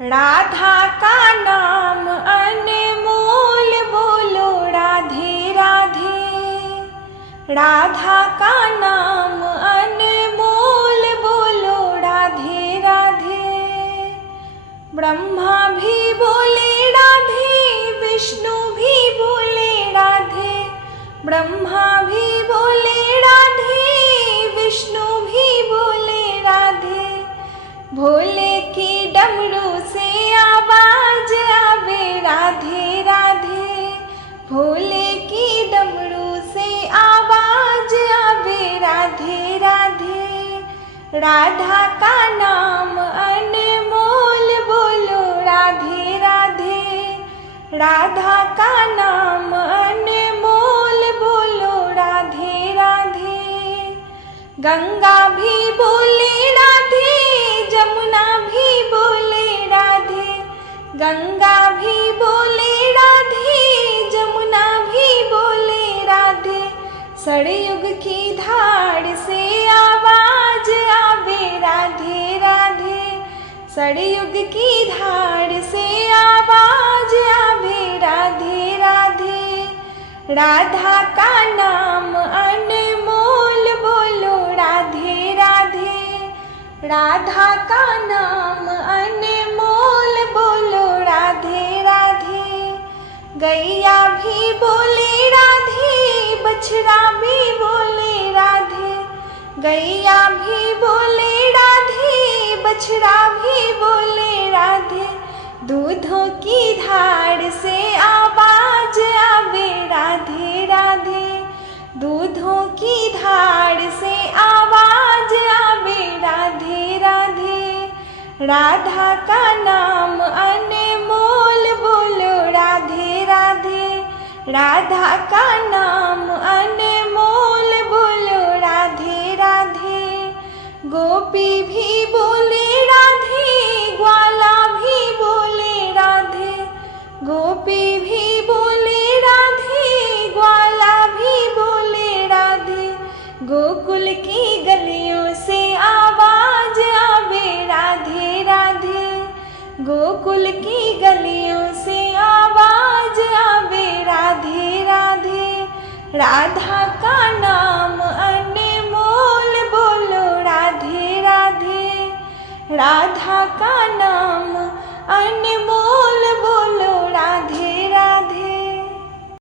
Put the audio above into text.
राधा का नाम अनमोल, बोलो राधे राधे। राधा का नाम अनमोल, बोलो राधे राधे। ब्रह्मा भी बोले राधे, विष्णु भी बोले राधे। ब्रह्मा भी बोले राधे, विष्णु भी बोले राधे। भोले की डमरू से आवाज आवे राधे राधे। भोले की डमरू से आवाज आवे राधे राधे। राधा का नाम अनमोल, बोलो राधे राधे। राधा का नाम अनमोल, बोलो राधे राधे। गंगा भी बोले राधे, जमुना भी बोले राधे। गंगा भी बोले राधे, जमुना भी बोले राधे। सरयुग की धार से आवाज आवे राधे राधे। सरयुग की धार से आवाज आवे राधे राधे। राधा का नाम अनमोल, बोलो राधे राधे। राधा का नाम अनमोल, बोलो राधे राधे। गैया भी बोले राधे, बछड़ा भी बोले राधे। गैया भी बोले राधे, बछड़ा भी बोले राधे। दूधों की धार से आवाज आवे राधे राधे। दूधों की धार से आवाज आवे राधे राधे। राधा का नाम अनमोल, बोलो राधे राधे। राधा का नाम अनमोल, बोलो राधे राधे। गोपी भी बोले राधे, ग्वाला भी बोले राधे। गोपी भी बोले राधे, ग्वाला भी बोले राधे। गोकुल की गलियों से आवाज आवे राधे राधे। गोकुल की गलियों से आवाज आवे राधे राधे। राधा का नाम अनमोल, बोलो राधे राधे। राधा का नाम अनमोल,